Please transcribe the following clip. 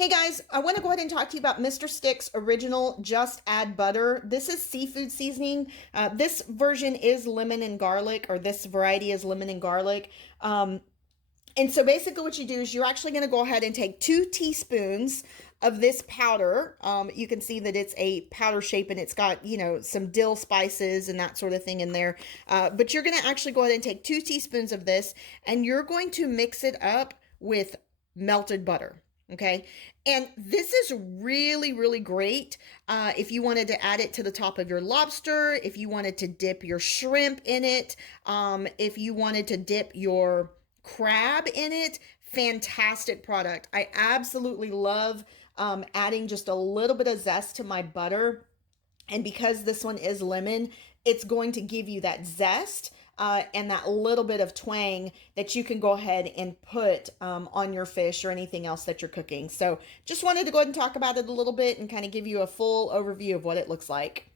Hey guys, I want to go ahead and talk to you about Mr. Stick's original Just Add Butter. This is seafood seasoning. This version is lemon and garlic, or this variety is lemon and garlic. And so basically what you do is you're actually going to go ahead and take 2 teaspoons of this powder. You can see that it's a powder shape and it's got, some dill spices and that sort of thing in there. But you're going to actually go ahead and take 2 teaspoons of this and you're going to mix it up with melted butter. Okay. And this is really, really great if you wanted to add it to the top of your lobster, if you wanted to dip your shrimp in it, if you wanted to dip your crab in it. Fantastic product. I absolutely love adding just a little bit of zest to my butter. And because this one is lemon, it's going to give you that zest and that little bit of twang that you can go ahead and put on your fish or anything else that you're cooking. So just wanted to go ahead and talk about it a little bit and kind of give you a full overview of what it looks like.